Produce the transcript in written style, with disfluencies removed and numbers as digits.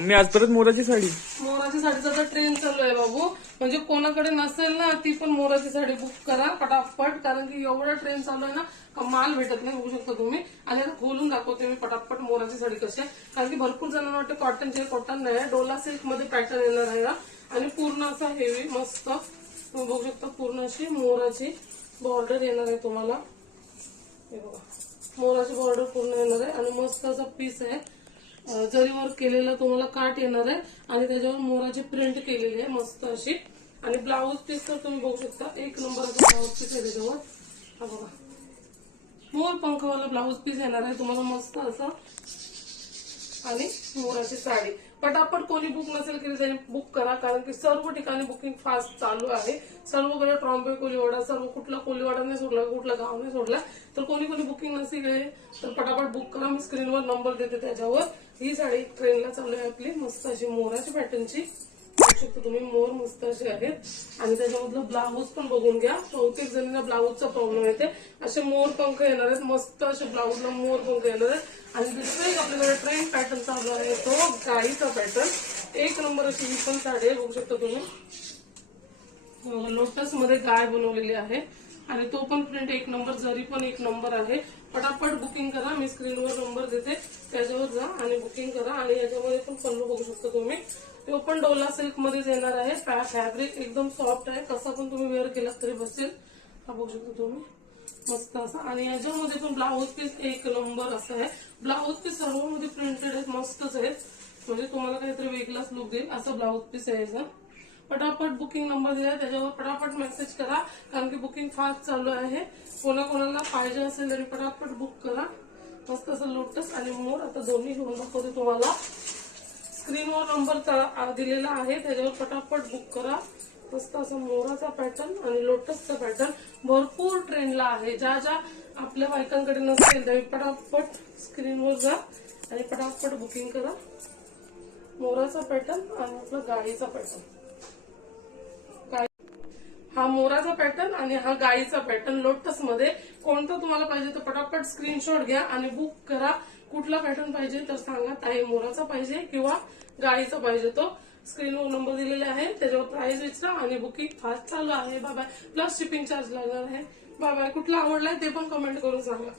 मी आज परत मोराची साडी. मोराची साडीचा तर ट्रेंड चालू आहे बाबू. म्हणजे कोणाकडे नसेल ना ती पण मोराची साडी बुक करा पटापट, कारण की एवढा ट्रेंड चालू आहे ना का माल भेटत नाही. बघू शकता तुम्ही. आणि आता खोलून दाखवते मी पटापट मोराची साडी कशी आहे, कारण की भरपूर जणांना वाटतं कॉटनचे. कॉटन नाही, डोला सिल्क मध्ये पॅटर्न येणार आहे आणि पूर्ण असा हेवी मस्त तुम्ही बघू शकता. पूर्ण अशी मोराची बॉर्डर येणार आहे तुम्हाला. हे बघा, मोराची बॉर्डर पूर्ण येणार आहे आणि मस्त असा पीस आहे. जरीवर केलेला तुम्हाला काट येणार आहे आणि त्याच्यावर मोराची प्रिंट केलेली आहे मस्त अशी. आणि ब्लाऊज पीस तर तुम्ही बघू शकता, एक नंबरचा ब्लाऊज पीस आहे त्याच्यावर. हा बघा, मोर पंखवाला ब्लाऊज पीस येणार आहे तुम्हाला मस्त असं. आणि मोराची साडी पटापट. कोणी बुक नसेल केली त्याने बुक करा, कारण की सर्व ठिकाणी बुकिंग फास्ट चालू आहे. सर्वकडे ट्रॉम्बे कोलीवाडा, सर्व कुठला कोलीवाडा नाही सोडला, कुठला गाव नाही सोडला. तर कोणी बुकिंग नसेल तर पटापट बुक करा. मी स्क्रीनवर नंबर देते त्याच्यावर. ही साडी ट्रेनला चालू आहे आपली मस्त अशी मोराची पॅटर्नची. बघू शकता तुम्ही, मोर मस्त असे आहेत. आणि त्याच्यामधलं ब्लाऊज पण बघून घ्या. बहुतेक जणांना ब्लाऊजचा प्रॉब्लेम येते. असे मोर पंख येणार आहेत मस्त असे, ब्लाऊजला मोर पंख येणार आहेत. आणि दुसरं एक आपल्याकडे ट्रेंड पॅटर्न चालू आहे तो गाईचा पॅटर्न. एक नंबर अशी ही पण साडी आहे. बघू शकता तुम्ही, लोटस मध्ये गाय बनवलेली आहे आणि तो पण प्रिंट एक नंबर, जरी पण एक नंबर आहे. पटापट बुकिंग करा. मी स्क्रीनवर नंबर देते त्याच्यावर जा आणि बुकिंग करा. आणि याच्यामध्ये पण पल्लू बघू शकता तुम्ही, तो पण डोला सिल्क मध्येच येणार आहे. फॅब्रिक एकदम सॉफ्ट आहे, कसा पण तुम्ही वेअर केला तरी बसेल. हा बघू शकता तुम्ही मस्त असा. आणि याच्यामध्ये पण ब्लाऊज पीस एक नंबर असं आहे. ब्लाऊज पीस सर्वमध्ये प्रिंटेड आहेत, मस्तच आहेत. म्हणजे तुम्हाला काहीतरी वेगळाच लुक देईल असं ब्लाऊज पीस आहे याचा. पटापट बुकिंग नंबर दिला त्याच्यावर पटापट मेसेज करा, कारण की बुकिंग फास्ट चालू आहे. कोणाकोणाला पाहिजे असेल तरी पटापट बुक करा. मस्त असं लोटस आणि मोर आता दोन्ही घेऊन दाखवते तुम्हाला. स्क्रीनवर नंबर दिलेला आहे त्याच्यावर पटापट बुक करा. मस्त असं मोराचा पॅटर्न आणि लोटसचा पॅटर्न भरपूर ट्रेंडला आहे. ज्या ज्या आपल्या बायकांकडे नसेल त्यावेळी पटापट स्क्रीनवर जा आणि पटापट बुकिंग करा. मोराचा पॅटर्न आणि आपला गाईचा पॅटर्न. हा मोराचा पॅटर्न आणि हा गाईचा पॅटर्न लोटस मध्ये. कोणतं तुम्हाला पाहिजे तर पटापट स्क्रीनशॉट घ्या आणि बुक करा. कुठला पॅटर्न पाहिजे तर सांगा, ताई मोराचा पाहिजे किंवा गाईचा पाहिजे. तो स्क्रीनवर नंबर दिलेला आहे त्याच्यावर प्राइस विचारा आणि बुकिंग फास्ट चालू आहे. Bye bye. Plus shipping charge लागणार आहे. Bye bye. कुठला आवडलाय ते पण कमेंट करून सांगा.